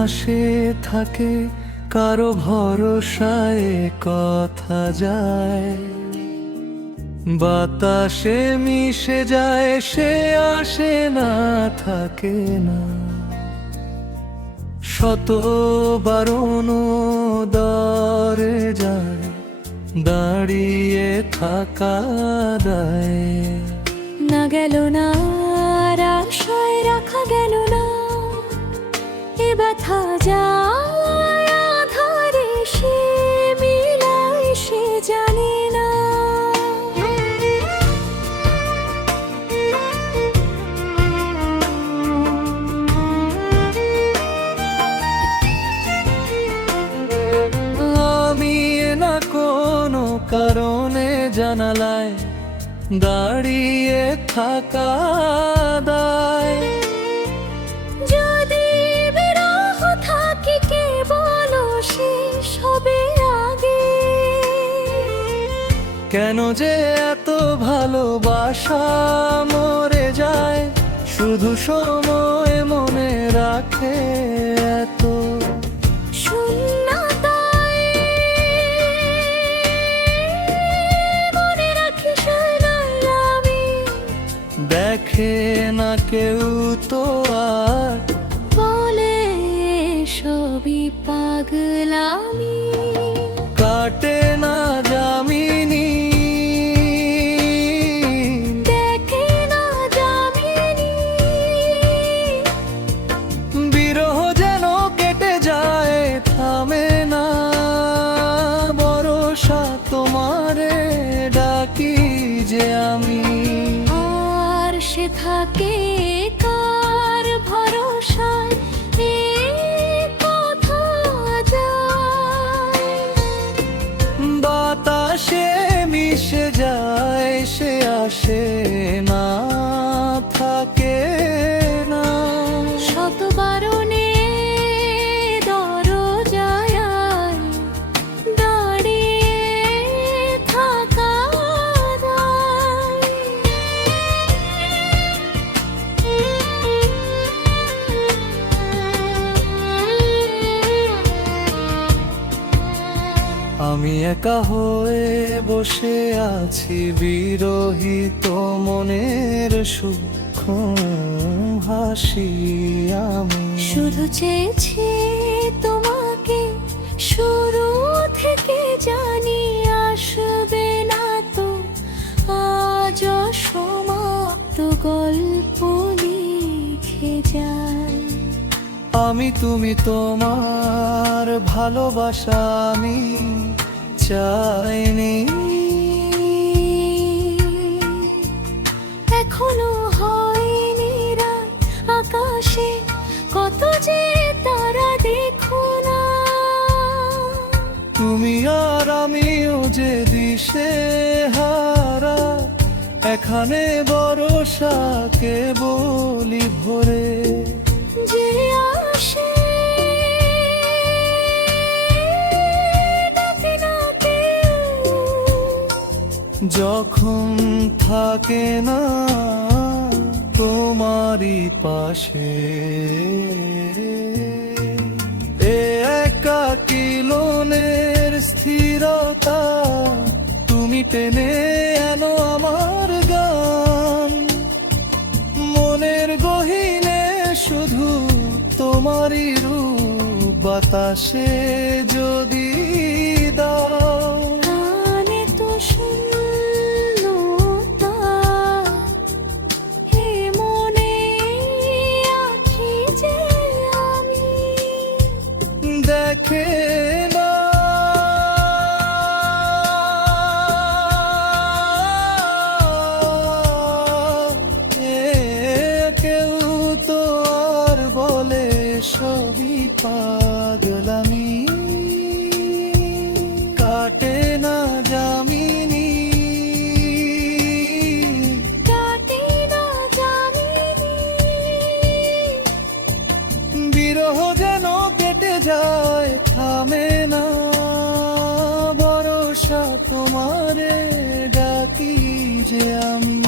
আকাশে থাকে কারো ভরসায় কথা যায়, বাতাসে মিশে যায় সে আসে না থাকে না। শত বারণ দরে যায় দাঁড়িয়ে থাকা দায়। না গেল না আর আশায় রাখা গেল না, এ ব্যথা যায় আধারে সে মিলায় সে জানে না। আমি না কোনো কারণে জানালায় দাঁড়িয়ে থাকা দায়। যদি বিরহ থাকে কে বলো শেষ হবে আগে, কেন যে এত ভালোবাসা মরে যায়, শুধু সময় মনে রাখে এত। শূন্যতায় মনে রাখি শোনাই আমি, দেখে না কেউ তো আর বলে সবই পাগলামি। কাটে না যামিনী, দেখে না যামিনী, বিরহ যেন কেটে যায় থামে না। ভরসা তোমারে ডাকি যে আমি, আর সে থাকে কার ভরসায় এ কথা যায়। বাতাসে মিশে যায় সে আসে না থাকে না। শত বারণে দরজায় দাঁড়িয়ে থাকা দায়। আমি একা হয়ে বসে আছি বিরহিত মনের সূক্ষ্ম হাসি। আমি শুধু চেয়েছি তোমাকে শুরু থেকে জানি আসবে না তো আজ সমাপ্ত গল্প লিখে যায়। আমি তুমি তোমার ভালোবাসা আমি চাইনি, এখনো হয়নি রাত আকাশে কত যে তারা দেখো না। তুমি আর আমিও যে দিশে হারা, এখানে ভরসা কেবলই ভরে যে আসে ডাকে না কেউ, যখন থাকে না তোমারই পাশে। এ একাকী লোনের স্থিরতা তুমি টেনে আনো আমার গান। মনের গহীনে শুধু তোমারই রূপ বাতাসে যদি দাও। কানে তো শূন্যতা, হে মনে আছি যে আমি, দেখে না কেউ তো আর বলে সবই পাগলামি। কাটে না যামিনী, কাটে না যামিনী, বিরহ যেন কেটে যায় থামে না। ভরসা তোমারে ডাকি যে আমি।